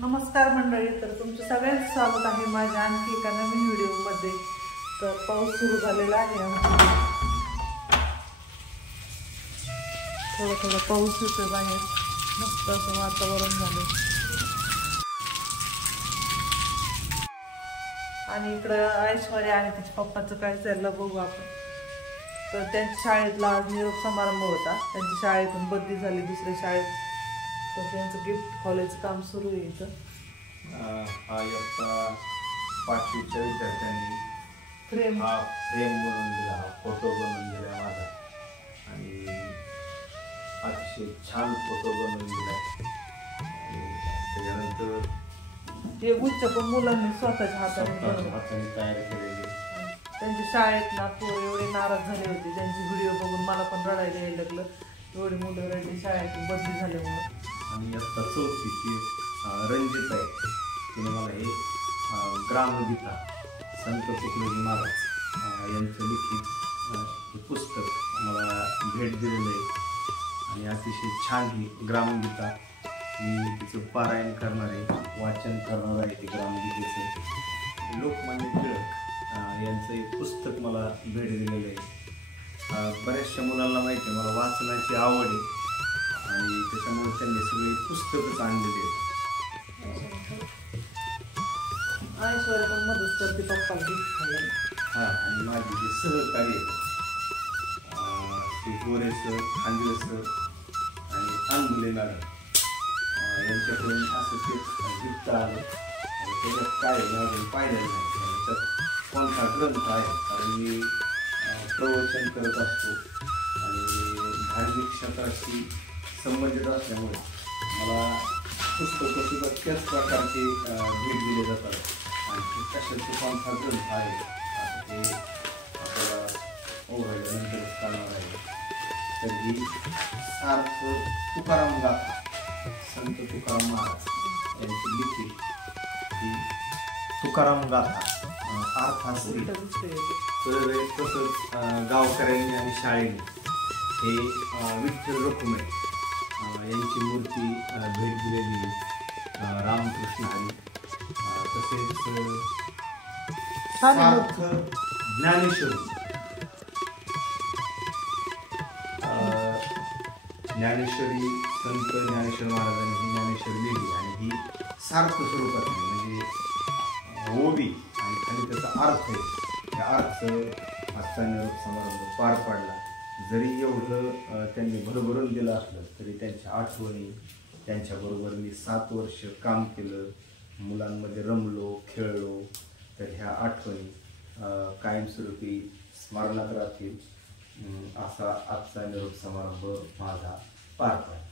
नमस्कार मंडळी, तर तुमचं सगळ्यांचं स्वागत आहे माझ्या आणखी एका नवीन व्हिडिओमध्ये। तर पाऊस सुरू झालेला आहे आमच्या, थोडा थोडा पाऊस येतोय बाहेर, मस्त असं वातावरण झालं। आणि इकडं ऐश्वर्या आणि तिच्या पप्पाचं काय चाललं बघू आपण। तर त्यांच्या शाळेतला आज निरोप समारंभ होता, त्यांच्या शाळेतून बदली झाली दुसऱ्या शाळेत, तर त्यांचं गिफ्ट कॉलेज काम सुरू आहे इथं। हा इयत्ता 5वीच्या विद्यार्थ्यांनी फ्रेम बनवून दिला, फोटो बनवून दिला माझा, आणि अतिशय छान फोटो बनवून दिला। त्याच्यानंतर हे गुच्छ पण मुलांनी स्वतःच्या हाताने तयार केलेली। त्यांच्या शाळेत ना पोरं एवढे नाराज झाले होते, त्यांची व्हिडिओ बघून मला पण रडायला यायला लागलं, एवढी मुलं रडली शाळेतून बदली झाल्यामुळे। आणि इयत्ता 4ची रंजित आहे, तिने मला हे ग्रामगीता संत तुकडोजी महाराज यांचं लिखित पुस्तक मला भेट दिलेलं आहे। आणि अतिशय छान ही ग्रामगीता, मी तिचं पारायण करणार आहे, वाचन करणार आहे ते ग्रामगीतेचं। लोकमान्य टिळक यांचं एक पुस्तक मला भेट दिलेलं आहे। बऱ्याचशा मुलांना माहिती आहे मला वाचनाची आवड आहे, आणि त्याच्यामुळे त्यांनी सगळे पुस्तकच आणलेले आहेत। ऐश्वर्या पण मदत करते पप्पाला गिफ्ट खायला। आणि माझे जे सहकारी ते गोरे सर, खांदवे सर आणि अनबुले मॅडम यांच्याकडून असं ते गिफ्ट आलं। आणि त्याच्यात काय अजून पाहिलेलं नाही, त्याच्यात कोणता ग्रंथ आहे, कारण मी प्रवचन करत असतो आणि धार्मिक क्षेत्राशी संबंधित असल्यामुळे मला पुस्तकं सुद्धा त्याच प्रकारचे भेट दिले जातात। आणि कशाचं कोणता ग्रंथ आहे असं ते आपल्याला ओघळल्यानंतरच कळणार आहे। तर ही सार्थ तुकाराम गाथा, संत तुकाराम महाराज यांची लिखित ही तुकाराम गाथा अर्थाश्री। तर तसंच गावकऱ्यांनी आणि शाळेने हे विठ्ठल रखुमाई यांची मूर्ती भेट दिलेली, रामकृष्ण हरी, तसेच सार्थ ज्ञानेश्वरी, ज्ञानेश्वरी संत ज्ञानेश्वर महाराजांनी ही ज्ञानेश्वरी लिहिली, आणि ही सार्थ स्वरूपात म्हणजे ओबी आणि खाली त्याचा अर्थ आहे, त्या अर्थ आजचा निरोप समारंभ पार पाडला। जरी एवढं त्यांनी भरभरून दिलं असलं तरी त्यांच्या आठवणी, त्यांच्याबरोबर मी 7 वर्ष काम केलं, मुलांमध्ये रमलो, खेळलो, तर ह्या आठवणी कायमस्वरूपी स्मरणात राहतील असा आजचा निरोप समारंभ माझा पार पडला।